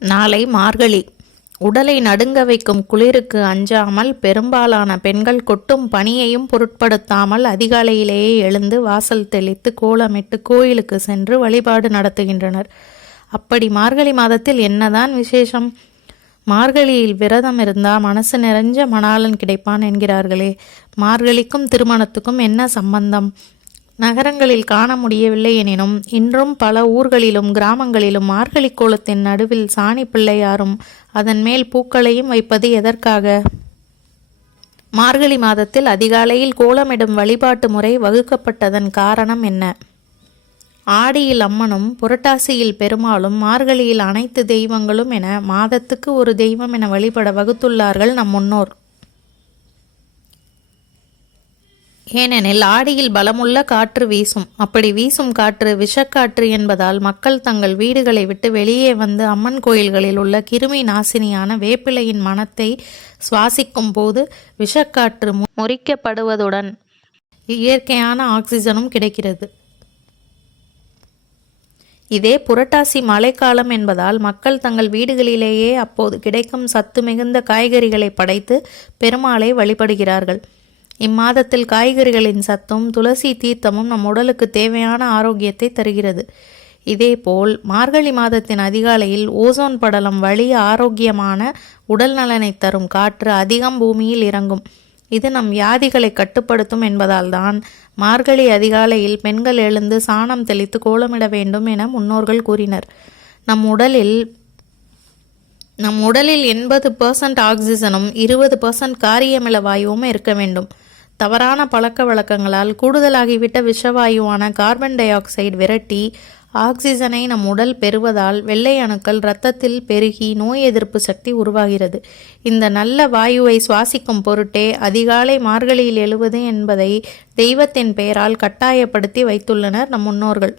நாளை மார்கழி. உடலை நடுங்க வைக்கும் குளிருக்கு அஞ்சாமல் பெரும்பாலான பெண்கள் கொட்டும் பணியையும் பொருட்படுத்தாமல் அதிகாலையிலேயே எழுந்து வாசல் தெளித்து கோலமிட்டு கோயிலுக்கு சென்று வழிபாடு நடத்துகின்றனர். அப்படி மார்கழி மாதத்தில் என்னதான் விசேஷம்? மார்கழியில் விரதம் இருந்தா மனசு நிறைஞ்ச மணாளன் கிடைப்பான் என்கிறார்களே. மார்கழிக்கும் திருமணத்துக்கும் என்ன சம்பந்தம்? நகரங்களில் காண முடியவில்லை எனினும் இன்றும் பல ஊர்களிலும் கிராமங்களிலும் மார்கழி கோலத்தின் நடுவில் சாணி பிள்ளையாரும் அதன் மேல் பூக்களையும் வைப்பது எதற்காக? மார்கழி மாதத்தில் அதிகாலையில் கோலமிடும் வழிபாட்டு முறை வகுக்கப்பட்டதன் காரணம் என்ன? ஆடியில் அம்மனும் புரட்டாசியில் பெருமாளும் மார்கழியில் அனைத்து தெய்வங்களும் என மாதத்துக்கு ஒரு தெய்வம் என வழிபட வகுத்துள்ளார்கள் நம் முன்னோர். ஏனெனில் ஆடியில் பலமுள்ள காற்று வீசும். அப்படி வீசும் காற்று விஷக்காற்று என்பதால் மக்கள் தங்கள் வீடுகளை விட்டு வெளியே வந்து அம்மன் கோயில்களில் உள்ள கிருமி நாசினியான வேப்பிலையின் மனத்தை சுவாசிக்கும் போது விஷக்காற்று முறிக்கப்படுவதுடன் இயற்கையான ஆக்சிஜனும் கிடைக்கிறது. இதே புரட்டாசி மழைக்காலம் என்பதால் மக்கள் தங்கள் வீடுகளிலேயே அப்போது கிடைக்கும் சத்து மிகுந்த காய்கறிகளை படைத்து பெருமாளை வழிபடுகிறார்கள். இம்மாதத்தில் காய்கறிகளின் சத்தும் துளசி தீர்த்தமும் நம் உடலுக்கு தேவையான ஆரோக்கியத்தை தருகிறது. இதேபோல் மார்கழி மாதத்தின் அதிகாலையில் ஓசோன் படலம் வழி ஆரோக்கியமான உடல் நலனை தரும் காற்று அதிகம் பூமியில் இறங்கும். இது நம் வியாதிகளை கட்டுப்படுத்தும் என்பதால்தான் மார்கழி அதிகாலையில் பெண்கள் எழுந்து சாணம் தெளித்து கோலமிட வேண்டும் என முன்னோர்கள் கூறினர். நம் உடலில் நம் உடலில் எண்பது பர்சன்ட் ஆக்சிஜனும் இருபது பர்சன்ட் காரியமில வாயுவும் இருக்க வேண்டும். தவறான பழக்க வழக்கங்களால் கூடுதலாகிவிட்ட விஷவாயுவான கார்பன் டை ஆக்சைடு விரட்டி ஆக்சிஜனை நம் உடல் பெறுவதால் வெள்ளை அணுக்கள் இரத்தத்தில் பெருகி நோய் எதிர்ப்பு சக்தி உருவாகிறது. இந்த நல்ல வாயுவை சுவாசிக்கும் பொருட்டே அதிகாலை மார்கழியில் எழுவது என்பதை தெய்வத்தின் பெயரால் கட்டாயப்படுத்தி வைத்துள்ளனர் நம் முன்னோர்கள்.